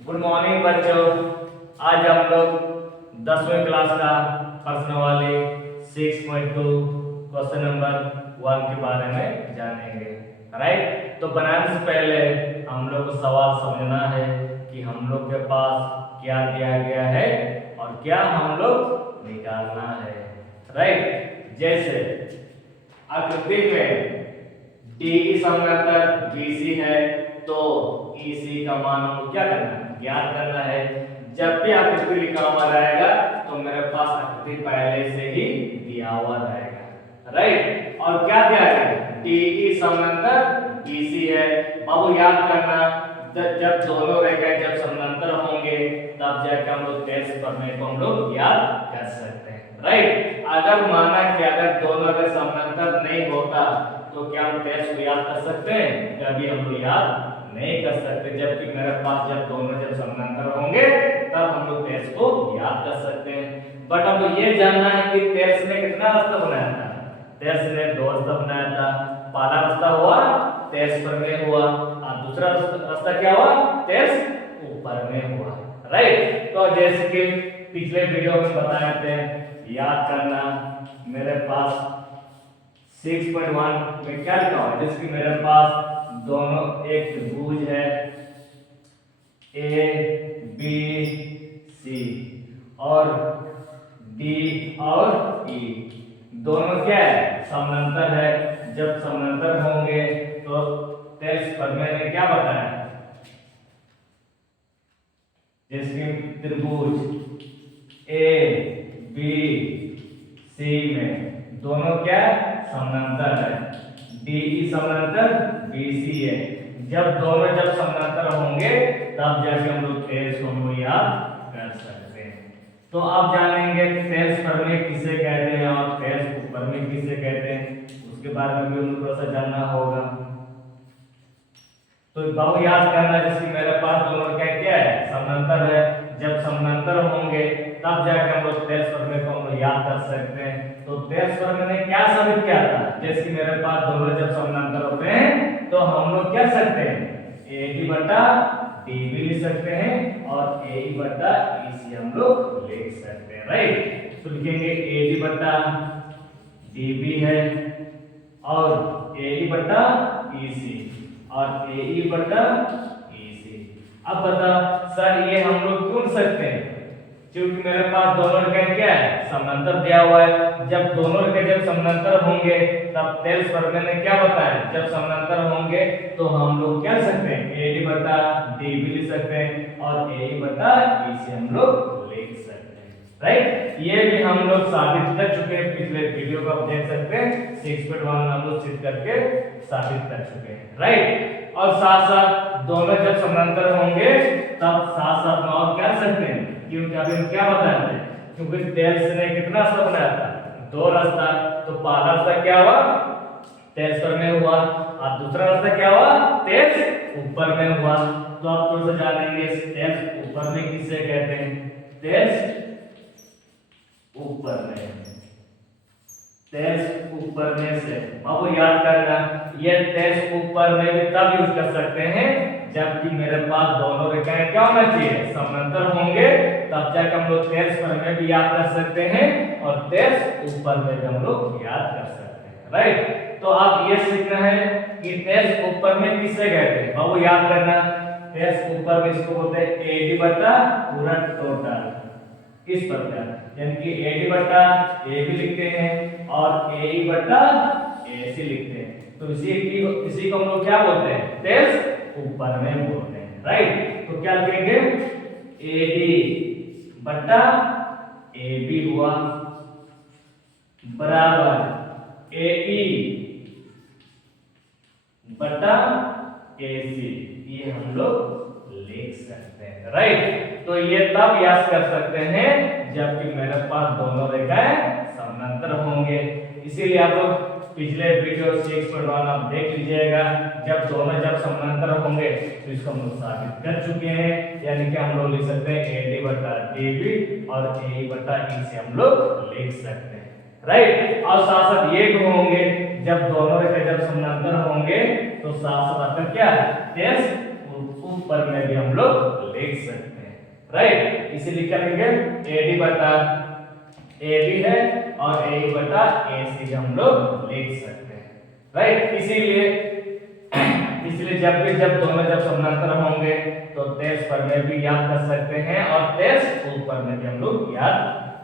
Good morning बच्चों। आज हम लोग 10वीं क्लास का प्रश्नावली 6.2 क्वेश्चन नंबर 1 के बारे में जानेंगे। राइट, तो बनाने से पहले हम लोग को सवाल समझना है कि हम लोग के पास क्या दिया गया है और क्या हम लोग निकालना है। राइट, जैसे आकृति में डी की समांतर बीसी है तो ईसी का मान हमको क्या करना है, ज्ञात करना है। जब भी आकृति लिखा हुआ रहेगा तो मेरे पास आकृति पहले से ही दिया हुआ रहेगा। राइट, और क्या दिया है, डी की समांतर बीसी है। बाबू याद करना, जब दोनों रेखाएं जब समांतर होंगे तब जाकर हम लोग टेस्ट करने को हम लोग याद कर सकते हैं। राइट, अगर माना कि अगर दोनों अगर समांतर नहीं होता तो क्या हम टेस्ट को याद कर सकते हैं? कभी हम लोग याद नहीं कर सकते। जबकि मेरे पास जब दोनों जब समांतर होंगे तब हम लोग टेस्ट को याद कर सकते हैं। बट हमको ये जानना है कि टेस्ट ने कितना रास्ता बनाया था। टेस्ट ने 2 रास्ता बनाया था। पहला रास्ता हुआ टेस्ट पर में हुआ और दूसरा रास्ता क्या हुआ, टेस्ट ऊपर में हुआ। राइट, तो जैसे कि पिछले वीडियो में बताए थे, याद करना, मेरे पास 6.1 में क्या लिखा हुआ है, जैसे कि मेरे पास दोनों एक त्रिभुज है ए बी सी और डी और ई, दोनों क्या है, समांतर है। जब समांतर होंगे तो टेस्ट प्रमेय ने क्या बताया, जैसे त्रिभुज ए बी सी में दोनों क्या समांतर है, डी समांतर बीसी है। जब दोनों जब समांतर होंगे तब जाके हम लोग टेस्ट को याद कर सकते हैं। तो आप जानेंगे टेस्ट प्रमेय किसे कहते हैं और टेस्ट प्रमेय किसे कहते हैं, उसके बारे में भी हमको थोड़ा सा जानना होगा। तो बाबू याद करना, जैसे मेरे पास दोनों क्या है, समांतर है। जब समांतर होंगे तब जाकर हम लोग टेस्ट प्रमेय को हम लोग याद कर सकते हैं। तो टेस्ट प्रमेय ने क्या साबित किया था, जैसे कि मेरे पास दोनों जब समांतर होते हैं तो हम लोग क्या सकते हैं, ए डी बटा डी भी लिख सकते हैं और ए ई बटा ई सी हम लोग लिख सकते हैं। राइट, तो लिखेंगे ए डी बटा डी भी है और ए ई बटा ई सी और ए ई बटा ई सी। अब बता सर ये हम लोग क्यों लिख सकते हैं, क्योंकि मेरे पास दोनों रेखाएं क्या है, समांतर दिया हुआ है। जब दोनों रेखाएं जब समांतर होंगे तब टेस्ट प्रमेय ने क्या बताया, जब समांतर होंगे तो हम लोग क्या सकते हैं, ए डी बटा डी भी लिख सकते हैं और ए ई बटा ई सी हम लोग लिख सकते हैं। राइट, ये भी हम लोग साबित कर चुके हैं, पिछले वीडियो को आप देख सकते हैं, 6.1 हम लोग सिद्ध करके साबित कर चुके हैं। राइट, और साथ साथ दोनों जब समांतर होंगे तब साथ साथ में और क्या सकते हैं, क्योंकि अभी हम क्या बताए थे, क्योंकि टेस्ट ने कितना रास्ता बनाया था, 2 रास्ता। तो पहला रास्ता क्या हुआ, टेस्ट पर में हुआ और दूसरा रास्ता क्या हुआ, टेस्ट ऊपर में हुआ। तो आप थोड़ा सा जानेंगे टेस्ट ऊपर में किसे कहते हैं, टेस्ट ऊपर में, टेस्ट ऊपर में से। अब याद करना, ये टेस्ट ऊपर में भी तब यूज कर सकते हैं जबकि मेरे पास दोनों रेखाएं क्या होना चाहिए, समांतर होंगे, तब जाकर हम लोग टेस्ट पर में भी याद कर सकते हैं और टेस्ट ऊपर में भी हम लोग याद कर सकते हैं। राइट, तो आप ये सीखना है कि टेस्ट ऊपर में किसे कहते हैं। बाबू याद करना, टेस्ट ऊपर में इसको बोलते हैं ए डी बटा पूरा टोटल, इस प्रकार, यानी कि ए डी बटा ए भी लिखते हैं और ए ई बटा ए सी लिखते हैं। तो इसी को हम लोग क्या बोलते हैं, टेस्ट ऊपर में बोलते हैं। राइट, तो क्या लिखेंगे, ए डी बटा ए बी हुआ बराबर ए ई बटा ए सी, ये हम लोग लिख सकते हैं। राइट, तो ये तब याद कर सकते हैं जबकि मेरे पास दोनों रेखाएं समांतर होंगे। इसीलिए आप लोग पिछले वीडियो 6.1 आप देख लीजिएगा, जब दोनों जब समांतर होंगे तो इसको हम लोग साबित कर चुके हैं। यानी कि हम लोग लिख सकते हैं ए डी बटा डी बी और ए ई बटा ई से हम लोग लिख सकते हैं। राइट, और साथ साथ ये भी होंगे, जब दोनों रेखाएं जब समांतर होंगे तो साथ साथ आपका क्या है, टेस्ट ऊपर में भी हम लोग लिख सकते हैं, राइट। इसीलिए क्या लिखेंगे, एडी बटा एबी है और ए बटा एसी हम लोग लिख सकते हैं, राइट। इसलिए जब दोनों समानांतर होंगे तो तेज पर में भी याद कर सकते हैं और तेज ऊपर में भी हम लोग याद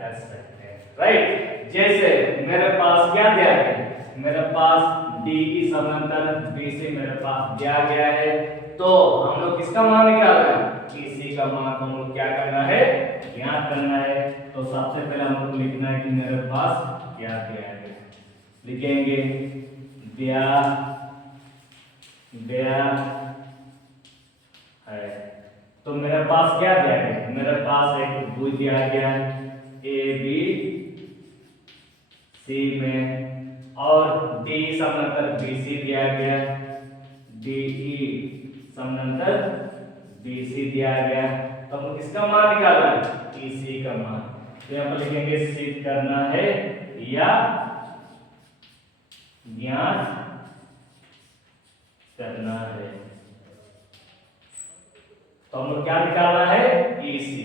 कर सकते हैं, राइट। जैसे मेरे पास क्या दिया गया, मेरे पास डी की समांतर बी से मेरे पास दिया गया है, तो हम लोग किसका मान निकालना है, इसी का मान हम लोग क्या करना है, ज्ञात करना है। तो सबसे पहले हम लोग लिखना है कि मेरे पास क्या दिया है, लिखेंगे दिया है। तो मेरे पास क्या दिया गया, मेरे पास एक भुज दिया गया ए बी सी में और डी समांतर बीसी दिया गया, डीई समांतर बीसी दिया गया। तो हम किसका मान निकालना है, ईसी का मान। तो यहाँ पर लिखेंगे सिद्ध करना है या ज्ञात करना है। तो हम लोग क्या निकालना है, ईसी,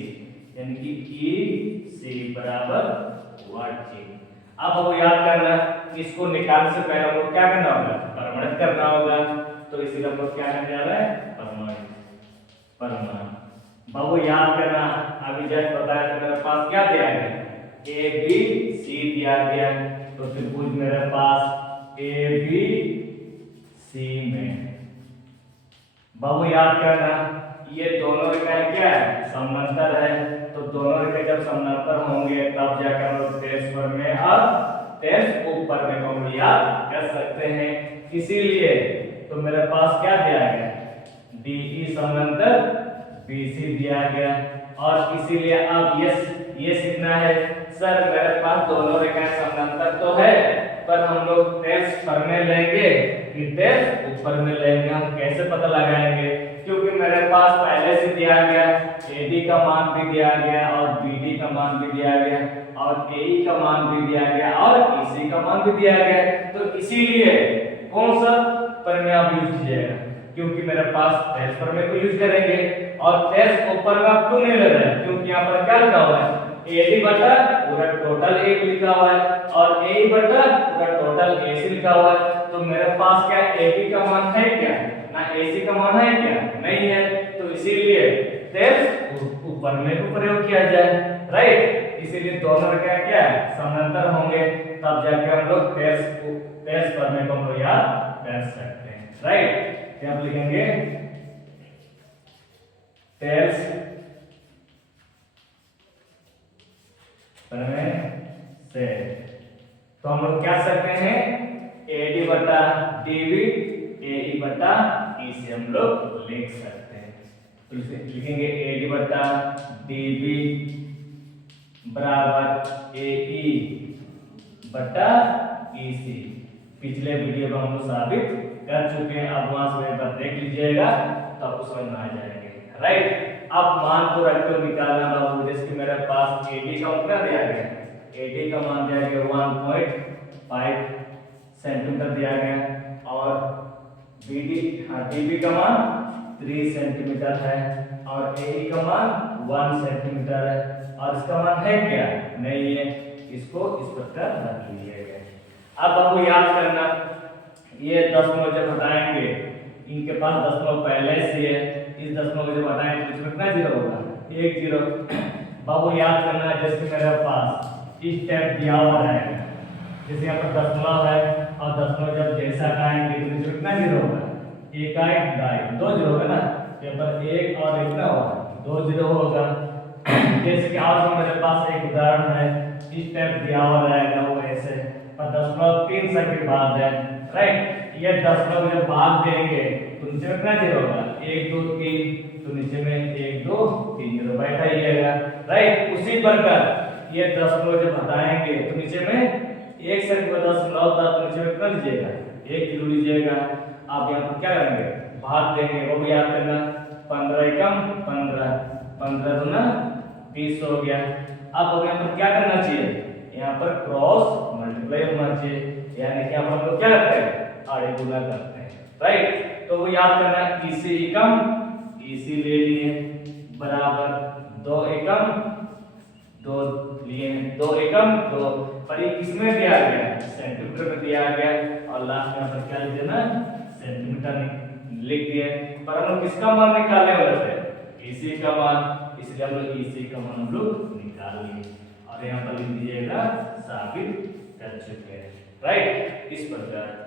यानी कि ईसी बराबर वाट। अब हमको याद करना, इसको निकालने से पहले हमको क्या करना होगा, प्रमाणित करना होगा। तो इसीलिए हम लोग क्या करने जा रहे हैं, प्रमाण। बाबू याद करना, अभी जस्ट बताया तो मेरे पास क्या दिया गया, ए बी सी दिया गया। तो त्रिभुज मेरे पास ए बी सी में, बाबू याद करना, ये दोनों रेखाएं क्या है, समांतर है। तो दोनों रेखाएं जब समांतर होंगे तब जाकर हम लोग तेज पर में और तेज ऊपर में हम याद कर सकते हैं। इसीलिए तो मेरे पास क्या दिया गया, डीई समांतर बीसी दिया गया। और इसीलिए अब ये सीखना है, सर मेरे पास दोनों रेखाएं समांतर तो है, पर हम लोग तेज पर में लेंगे कि तेज ऊपर में लेंगे, हम कैसे पता लगाएंगे, क्योंकि मेरे पास पहले से दिया गया AD का मान भी दिया गया और BD का मान भी दिया गया और AE का मान भी दिया गया और EC का मान भी दिया गया। तो इसीलिए कौन सा प्रमेय आप यूज कीजिएगा, क्योंकि मेरे पास तेज प्रमेय को यूज करेंगे। और तेज ऊपर में आप क्यों नहीं ले रहे हैं, क्योंकि यहाँ पर क्या लिखा हुआ है, AD बटा पूरा टोटल A लिखा हुआ है और AE बटा पूरा टोटल AC लिखा हुआ है। तो मेरे पास क्या AB का मान है क्या, ना AC का मान है क्या, नहीं है। तो इसीलिए तेज ऊपर में भी प्रयोग किया जाए, राइट। इसीलिए दोनों रेखाएं क्या है, समांतर होंगे, तब जाके हम लोग तेज प्रमेय को हम लोग याद कर सकते हैं, राइट। क्या आप लिखेंगे, तेज प्रमेय से तो हम लोग क्या सकते हैं, AD बटा DB AE बटा EC हम लोग लिख सकते हैं। तो लिखेंगे AD बटा DB बराबर AE बटा EC। पिछले वीडियो में हम लोग साबित कर चुके हैं, अब वहां से एक बार देख लीजिएगा तो आपको समझ में आ जाएंगे, राइट। अब मान को रख कर निकालना बाबू, जैसे कि मेरे पास AD का मान क्या दिया गया, AD का मान दिया गया 1.5 सेंटीमीटर दिया गया और DB का मान 3 सेंटीमीटर है और AE का मान 1 सेंटीमीटर है। और इसका मान है क्या, नहीं है, इसको इस प्रकार रख लीजिएगा। अब आपको याद करना, ये दशमलव जब हटाएंगे, इनके पास दशमलव पहले से है, इस दशमलव को जब हटाएंगे तो इसमें कितना जीरो होगा, 1 जीरो। बाबू याद करना, जैसे मेरे पास इस टाइप दिया हुआ है, जैसे यहाँ पर दशमलव है और दशमलव जब जैसा हटाएंगे तो इसमें कितना जीरो होगा, 1 2 जीरो होगा ना, यहाँ पर 1 और कितना होगा, 2 जीरो होगा। जैसे कि आज मेरे पास एक उदाहरण है, इस टाइप दिया हुआ रहेगा वो ऐसे, और दशमलव 3 सेकंड बाद है, राइट। ये दशमलव जब भाग देंगे तो नीचे में कितना जीरो होगा, 1 2 3, तो नीचे में 1 2 3 जीरो बैठाइएगा, राइट। उसी प्रकार ये दशमलव जब हटाएंगे तो नीचे में 1 सेकंड का दशमलव था, तो नीचे में कर लीजिएगा 1 जीरो लीजिएगा। आप यहाँ पर क्या करेंगे, भाग देंगे, वो भी याद करना, 15 एकम 15, 15 दूना 20 हो गया। अब हमें यहाँ पर क्या करना चाहिए, यहाँ पर क्रॉस मल्टीप्लाई होना चाहिए, यानी कि हम लोग क्या करते हैं, आड़े गुना करते हैं, राइट। तो वो याद करना, EC एकम इसी ले लिए बराबर 2 एकम 2 लिए 2 एकम 2 पर ये किसमें दिया गया सेंटीमीटर में दिया गया और लास्ट में अपन क्या लिख देना सेंटीमीटर लिख दिए पर हम लोग किसका मान निकालने वाले थे इसी का मान इसलिए हम लोग इसी का मान हम लोग निकाल लिए और यहाँ पर लिख दीजिएगा साबित कर चुके हैं राइट इस प्रकार